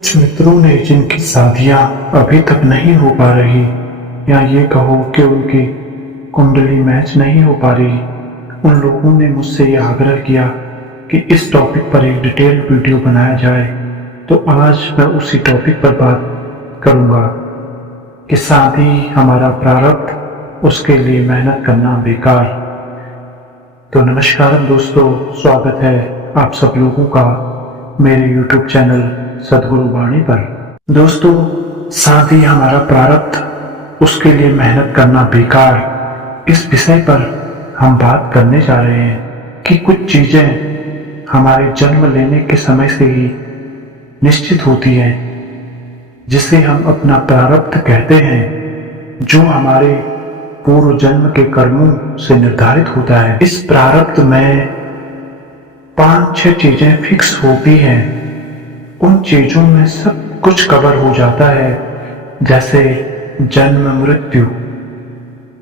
कुछ मित्रों ने जिनकी शादियां अभी तक नहीं हो पा रही, या ये कहो कि उनकी कुंडली मैच नहीं हो पा रही, उन लोगों ने मुझसे ये आग्रह किया कि इस टॉपिक पर एक डिटेल्ड वीडियो बनाया जाए। तो आज मैं उसी टॉपिक पर बात करूंगा कि शादी हमारा प्रारब्ध, उसके लिए मेहनत करना बेकार। तो नमस्कार दोस्तों, स्वागत है आप सब लोगों का मेरे YouTube चैनल सद्गुरु वाणी पर। दोस्तों, शादी हमारा प्रारब्ध, उसके लिए मेहनत करना बेकार, इस विषय पर हम बात करने जा रहे हैं कि कुछ चीजें हमारे जन्म लेने के समय से ही निश्चित होती हैं, जिसे हम अपना प्रारब्ध कहते हैं, जो हमारे पूर्व जन्म के कर्मों से निर्धारित होता है। इस प्रारब्ध में 5-6 चीजें फिक्स होती हैं। उन चीजों में सब कुछ कवर हो जाता है, जैसे जन्म मृत्यु।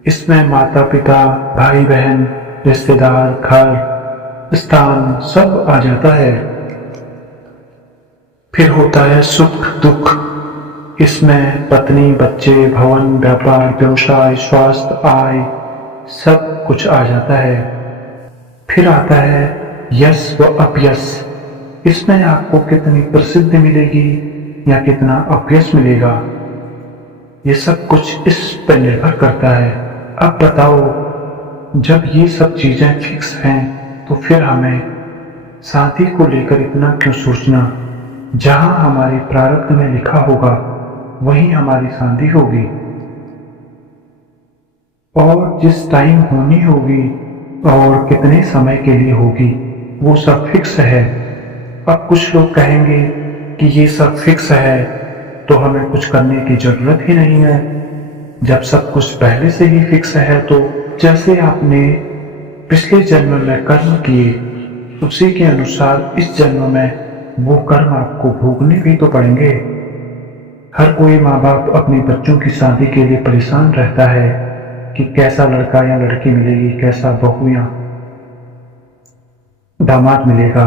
इसमें माता पिता, भाई बहन, रिश्तेदार, घर, स्थान सब आ जाता है। फिर होता है सुख दुख। इसमें पत्नी, बच्चे, भवन, व्यापार, व्यवसाय, स्वास्थ्य, आय सब कुछ आ जाता है। फिर आता है यश व अपयश। इसमें आपको कितनी प्रसिद्धि मिलेगी या कितना अपयश मिलेगा, ये सब कुछ इस पर निर्भर करता है। अब बताओ, जब ये सब चीजें फिक्स हैं तो फिर हमें शादी को लेकर इतना क्यों सोचना? जहां हमारे प्रारब्ध में लिखा होगा वहीं हमारी शादी होगी, और जिस टाइम होनी होगी और कितने समय के लिए होगी वो सब फिक्स है। अब कुछ लोग कहेंगे कि ये सब फिक्स है तो हमें कुछ करने की जरूरत ही नहीं है। जब सब कुछ पहले से ही फिक्स है तो जैसे आपने पिछले जन्म में कर्म किए, उसी के अनुसार इस जन्म में वो कर्म आपको भोगने भी तो पड़ेंगे। हर कोई माँ बाप अपने बच्चों की शादी के लिए परेशान रहता है कि कैसा लड़का या लड़की मिलेगी, कैसा बहू या दामाद मिलेगा।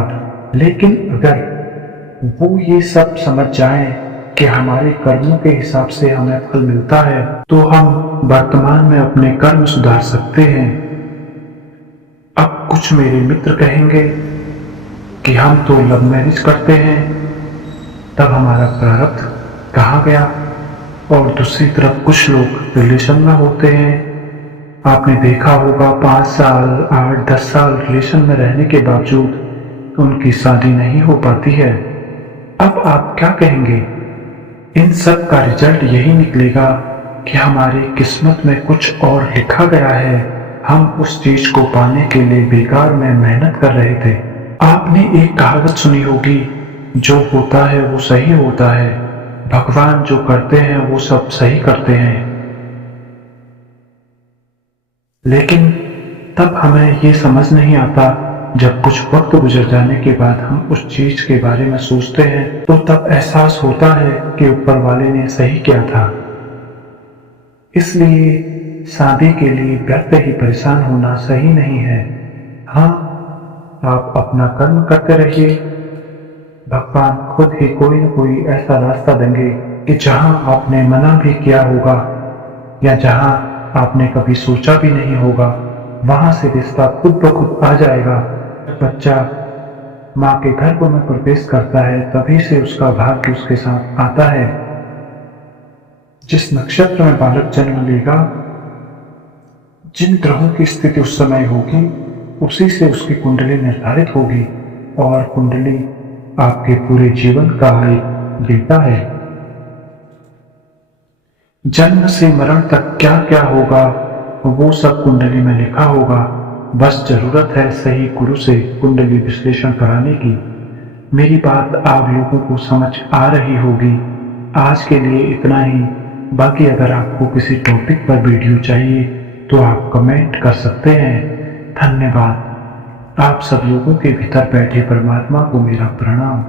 लेकिन अगर वो ये सब समझ जाएं कि हमारे कर्मों के हिसाब से हमें फल मिलता है, तो हम वर्तमान में अपने कर्म सुधार सकते हैं। अब कुछ मेरे मित्र कहेंगे कि हम तो लव मैरिज करते हैं, तब हमारा प्रारब्ध कहाँ गया? और दूसरी तरफ कुछ लोग रिलेशन में होते हैं। आपने देखा होगा 5 साल, 8-10 साल रिलेशन में रहने के बावजूद उनकी शादी नहीं हो पाती है। अब आप क्या कहेंगे? इन सब का रिजल्ट यही निकलेगा कि हमारी किस्मत में कुछ और लिखा गया है। हम उस चीज को पाने के लिए बेकार में मेहनत कर रहे थे। आपने एक कहावत सुनी होगी, जो होता है वो सही होता है, भगवान जो करते हैं वो सब सही करते हैं। लेकिन तब हमें ये समझ नहीं आता, जब कुछ वक्त गुजर जाने के बाद हम उस चीज के बारे में सोचते हैं तो तब एहसास होता है कि ऊपर वाले ने सही किया था। इसलिए शादी के लिए व्यर्थ ही परेशान होना सही नहीं है। हाँ, आप अपना कर्म करते रहिए, भगवान खुद ही कोई न कोई ऐसा रास्ता देंगे कि जहां आपने मना भी किया होगा या जहां आपने कभी सोचा भी नहीं होगा, वहां से रिश्ता खुद ब खुद आ जाएगा। बच्चा माँ के गर्भ में प्रवेश करता है, तभी से उसका भाग्य उसके साथ आता है। जिस नक्षत्र में बालक जन्म लेगा, जिन ग्रहों की स्थिति उस समय होगी, उसी से उसकी कुंडली निर्धारित होगी, और कुंडली आपके पूरे जीवन का एक डेटा है। जन्म से मरण तक क्या क्या होगा वो सब कुंडली में लिखा होगा। बस जरूरत है सही गुरु से कुंडली विश्लेषण कराने की। मेरी बात आप लोगों को समझ आ रही होगी। आज के लिए इतना ही। बाकी अगर आपको किसी टॉपिक पर वीडियो चाहिए तो आप कमेंट कर सकते हैं। धन्यवाद। आप सब लोगों के भीतर बैठे परमात्मा को मेरा प्रणाम।